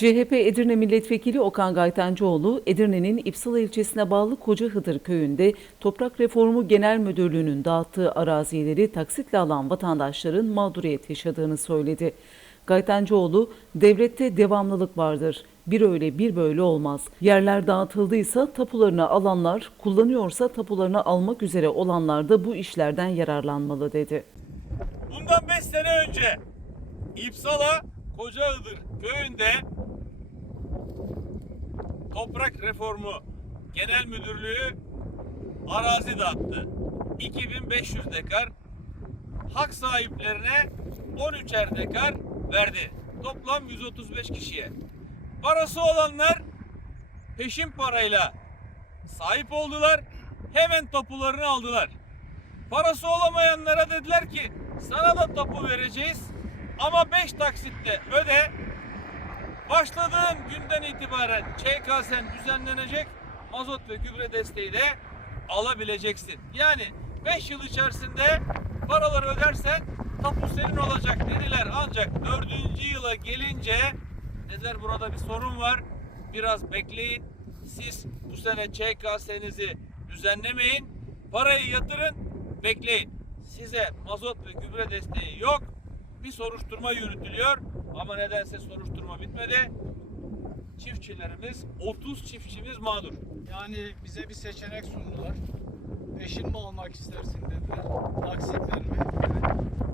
CHP Edirne Milletvekili Okan Gaytancıoğlu, Edirne'nin İpsala ilçesine bağlı Koca Hıdır köyünde Toprak Reformu Genel Müdürlüğü'nün dağıttığı arazileri taksitle alan vatandaşların mağduriyet yaşadığını söyledi. Gaytancıoğlu, devlette devamlılık vardır. Bir öyle bir böyle olmaz. Yerler dağıtıldıysa tapularını alanlar, kullanıyorsa tapularını almak üzere olanlar da bu işlerden yararlanmalı dedi. Bundan 5 sene önce İpsala Kocaıdır köyünde Toprak Reformu Genel Müdürlüğü arazi dağıttı. 2500 dekar hak sahiplerine 13'er dekar verdi. Toplam 135 kişiye. Parası olanlar peşin parayla sahip oldular. Hemen tapularını aldılar. Parası olamayanlara dediler ki sana da tapu vereceğiz ama 5 taksitte öde. Başladığın günden itibaren ÇKS'n düzenlenecek mazot ve gübre desteği de alabileceksin. Yani 5 yıl içerisinde paraları ödersen tapu senin olacak dediler. Ancak 4. yıla gelince dediler burada bir sorun var. Biraz bekleyin. Siz bu sene ÇKS'nizi düzenlemeyin. Parayı yatırın, bekleyin. Size mazot ve gübre desteği yok. Bir soruşturma yürütülüyor ama nedense soruşturma bitmedi. Çiftçilerimiz 30 çiftçimiz mağdur. Yani bize bir seçenek sundular. Peşin mi almak istersin dediler. Taksitler mi?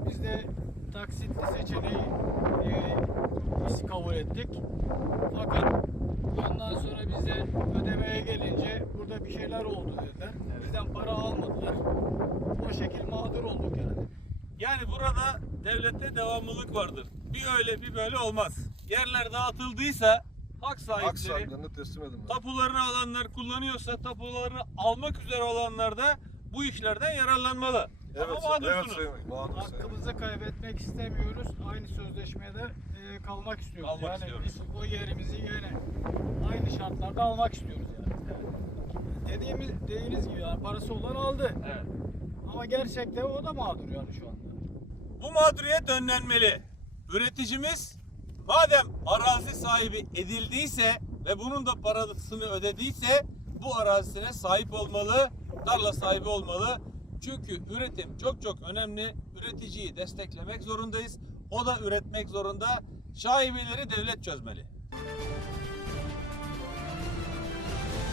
Biz de taksitli seçeneği e, biz kabul ettik. Fakat ondan sonra bize ödemeye gelince burada bir şeyler oldu dediler. Bizden para almadılar. O şekil mağdur olduk yani. Yani burada devlette devamlılık vardır. Bir öyle bir böyle olmaz. Yerler dağıtıldıysa hak sahipleri Hak sahiplerine teslim edin. tapularını alanlar kullanıyorsa tapularını almak üzere olanlar da bu işlerden yararlanmalı. Evet, Ama evet mağdursunuz. Sayın Bahadır Sayın. Hakkımızı kaybetmek istemiyoruz. Aynı sözleşmede e, kalmak istiyoruz. Kalmak yani istiyoruz. biz o yerimizi yine aynı şartlarda almak istiyoruz yani. Dediğimiz dediğiniz gibi yani parası olan aldı. Evet. Ama gerçekte o da mağdur yani şu anda. Bu mağduriyet önlenmeli. Üreticimiz madem arazi sahibi edildiyse ve bunun da parasını ödediyse bu arazisine sahip olmalı, tarla sahibi olmalı. Çünkü üretim çok çok önemli. Üreticiyi desteklemek zorundayız. O da üretmek zorunda. Şaibeleri devlet çözmeli.